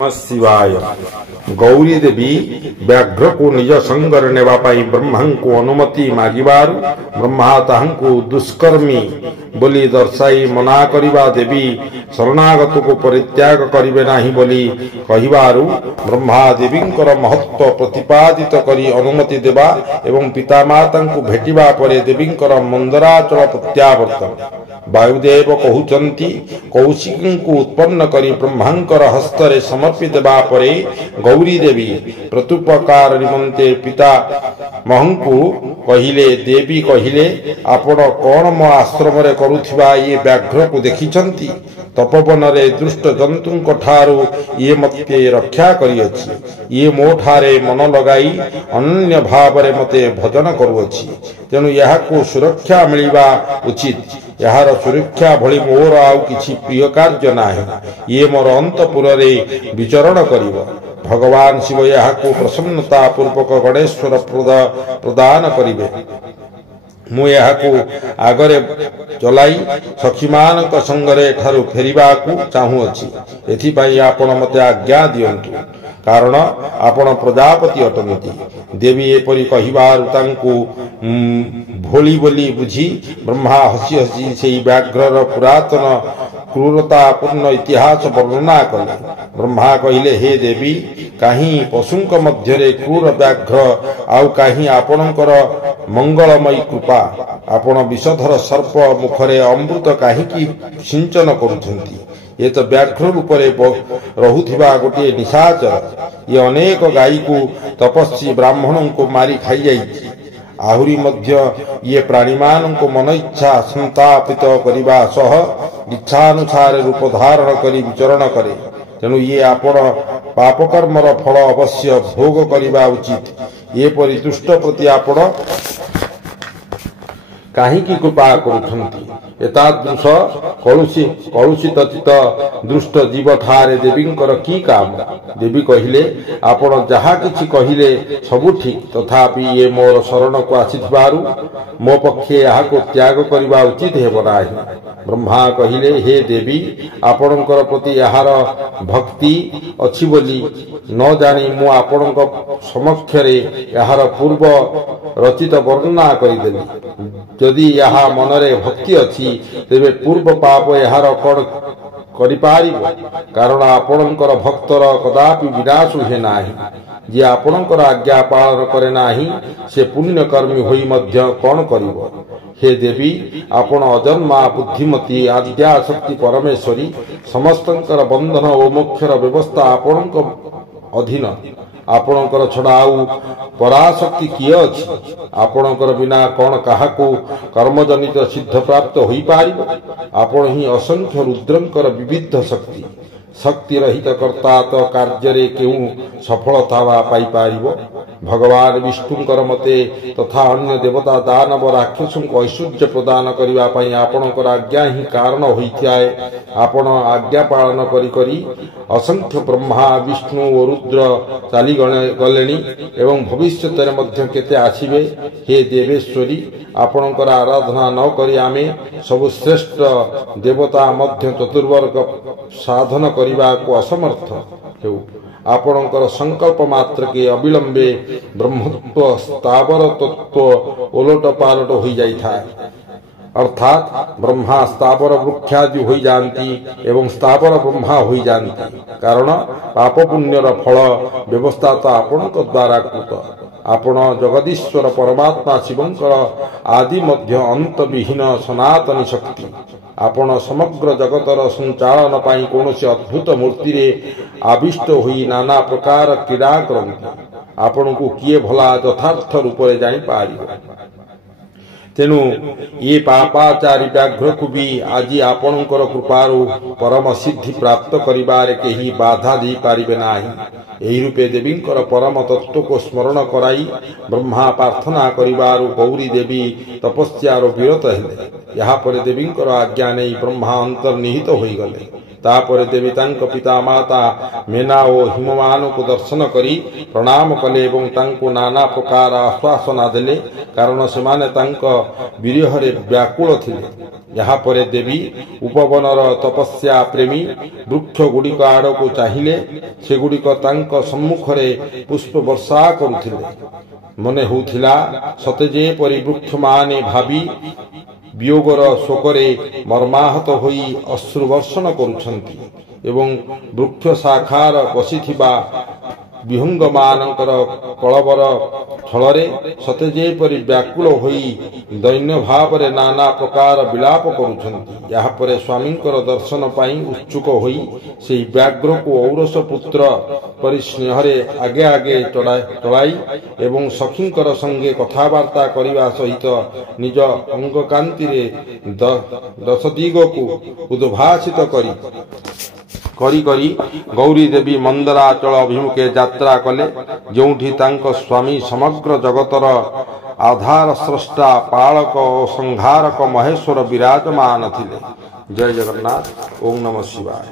नमः शिवाय। गौरी देवी व्याघ्र को निज संगर नेवा पाई ब्रह्मा को अनुमति मागिबारु ब्रह्मा ताहांकु दुष्कर्मी बोली दर्शाई मना करिबा देवी शरणागत को परित्याग करिबे नाही बोली कहिबारु ब्रह्मा देवींकर महत्व प्रतिपादित करी अनुमति देबा एवं पितामाता को भेटिबा परे देवींकर मंदराचल प्रत्यावर्तन वायुदेव कहउचंती कौशिकी को उत्पन्न करी ब्रह्मांकर हस्तरे समर्पित देबा परे गौरी देवी प्रत्युपकार निमंते पिता महंकु कहिले देवी कहिले आपण कौन मो आश्रम रे करुथिबा ये व्याघ्र को देखिछंती तपोवन रे दुष्ट जंतुंक ठारू ये मते रक्षा करियछि ये मोठारे मन लगाई अन्य भाव रे मते भजन करुअछि तेनु याको सुरक्षा मिलिबा उचित यार सुरक्षा भली मोर आउ किछि प्रिय कार्य नाही ये मोर अंतपुर रे विचरण करिवो भगवान शिव याको प्रसन्नता पूर्वक गणेश्वर प्रदान करिवे मु याको आगरे चलाई सखीमान संगरे ठारू फेरिबा को चाहू अछि एथि पई आपण मते आज्ञा दियंतु कारण आपण प्रजापति अटंती देवी एपरि कहिबारु तांकु भोली बोली बुझी ब्रह्मा हसी हसी सेई व्याघ्रर पुरातन क्रूरता पूर्ण इतिहास वर्णना कले ब्रह्मा कहिले हे देवी काहीं पशुंक मध्यरे क्रूर व्याघ्र आउ काहीं आपणकर मंगलमयी कृपा आपण विषधर सर्प मुखरे अमृत काहींकी सिंचन करुछंती ये तो व्याघ्र रूपरे रहुथिबा गोटे निशाचर ये अनेक गाई को तपस्वी ब्राह्मणों को मारी खाई जाइछि आहुरी मध्य ये प्राणीमान को मन इच्छा संतापित करिबा सह इच्छानुसार रूप धारण करी विचरण करे तेणु ये आपण पापकर्मर फल अवश्य भोग करिबा उचित ये परि दुष्ट प्रति आपण काहींकी कृपा करुछंती एतादृश कलुषित चित दुष्ट जीव ठारे देवींकर की काम देवी कहिले आपण जहा किछि कहिले सबु ठीक तथापि ये मोर शरण को आसीथिबारु मो पक्षे यहा को त्याग करिबा उचित हेबो नाही ब्रह्मा कहिले हे देवी आपणकर प्रति याहार भक्ति अछि बोली न जानी मु आपणक समक्षरे याहार पूर्व रचित वर्णना करिदेली यदि यहाँ मनरे भक्ति अछि तेबे पूर्व पाप यार कौन करिपारिबो कारण आपणकर भक्तर कदापि विनाश हुए नाही जे आपणकर आज्ञा पालन करे नाही से पुण्यकर्मी होई मध्य कौन करिवो हे देवी आपण अजन्मा बुद्धिमती आद्या शक्ति परमेश्वरी समस्तंकर बंधन ओ मोक्षर व्यवस्था आपणक अधीन आपणकर छड़ा आउ पराशक्ति किए अछि आपणकर बिना कौन काहाकू कर्मजनित सिद्ध प्राप्त होई पारिबो आपण ही असंख्य रुद्रंकर विविध शक्ति शक्ति रहित कर्ता तो कार्य केउ सफलता पाई पारिबो भगवान विष्णुंकर मते तथा अन्य देवता दानव राक्षसों को ऐश्वर्य प्रदान करिवा पई आपणकर आज्ञा ही कारण होइथियाए आपण आज्ञा पालन करी करी असंख्य ब्रह्मा विष्णु और रुद्र चाली गलेनी एवं भविष्यत रे मध्य केते आसीबे हे देवेश्वरी आपणकर आराधना न करी आमे सब श्रेष्ठ देवता मध्य चतुर्वर्ग साधन करिबा को असमर्थ हेउ आपणकर संकल्प मात्र के अविलंबे ब्रह्मत्व स्थावर तत्व ओलट पालट हो जाई था अर्थात ब्रह्मा स्थावर वृक्षादि हो जानती एवं स्थावर ब्रह्मा हो जानती कारण पाप पुण्यर फल व्यवस्था तो आपण द्वारा कृत आपण जगदीश्वर परमात्मा शिवंकर आदि मध्य अंत विहीन सनातन शक्ति आपण समग्र जगतर संचालन पाई कोनोसी अद्भुत मूर्ति रे आविष्ट होई नाना प्रकार क्रीड़ा करंती आपण को किए भला यथार्थ रूप रे जाई पारिबो तेनु ये पापाचारी व्याघ्र को भी आज आपणकर कृपारु परम सिद्धि प्राप्त करिबारे केही बाधा दी पारिबे नाही एही रूपे देवींकर परम तत्व को स्मरण कराई ब्रह्मा प्रार्थना करिबारु गौरी देवी तपस्यार विरत हेले यहाँ पर देवींकर आज्ञा नहीं ब्रह्मा अंतर्निहित होई गले तापर देवी तांक पिता माता मेना और हिमवान को दर्शन करी प्रणाम कले एवं तांको नाना प्रकार आश्वासना देले कारण सेमाने तांक विरहरे व्याकुल थिले। यहाँ पर देवी उपवनर तपस्या प्रेमी वृक्ष गुड़िक आड़ को चाहिए से गुड़िक तांक सम्मुखरे पुष्प वर्षा करुथिले। मने होउथिला सते जेपरि वृक्ष माने भाबी वियोगर शोकरे मर्माहत होई अश्रुवर्षण करुछंती एवं वृक्ष शाखार बसिथिबा विहंग मानकर कलबर छलरे सते जेपरि व्याकुल होई दैन्य भाव रे नाना प्रकार विलाप करुछंती। यहाँ पर स्वामींकर दर्शन पाई उत्सुक होई से व्याघ्र को औरस पुत्र परि स्नेहरे आगे आगे चढ़ाई एवं सखींकर संगे कथावार्ता करिवा सहित निज अंग कांति रे दश दिग को उद्भासित करी गौरी देवी मंदराचल अभिमुखे यात्रा कले जोठी तांक स्वामी समग्र जगतर आधार स्रष्टा पालक और संहारक महेश्वर विराजमान थिले। जय जगन्नाथ। ओम नमः शिवाय।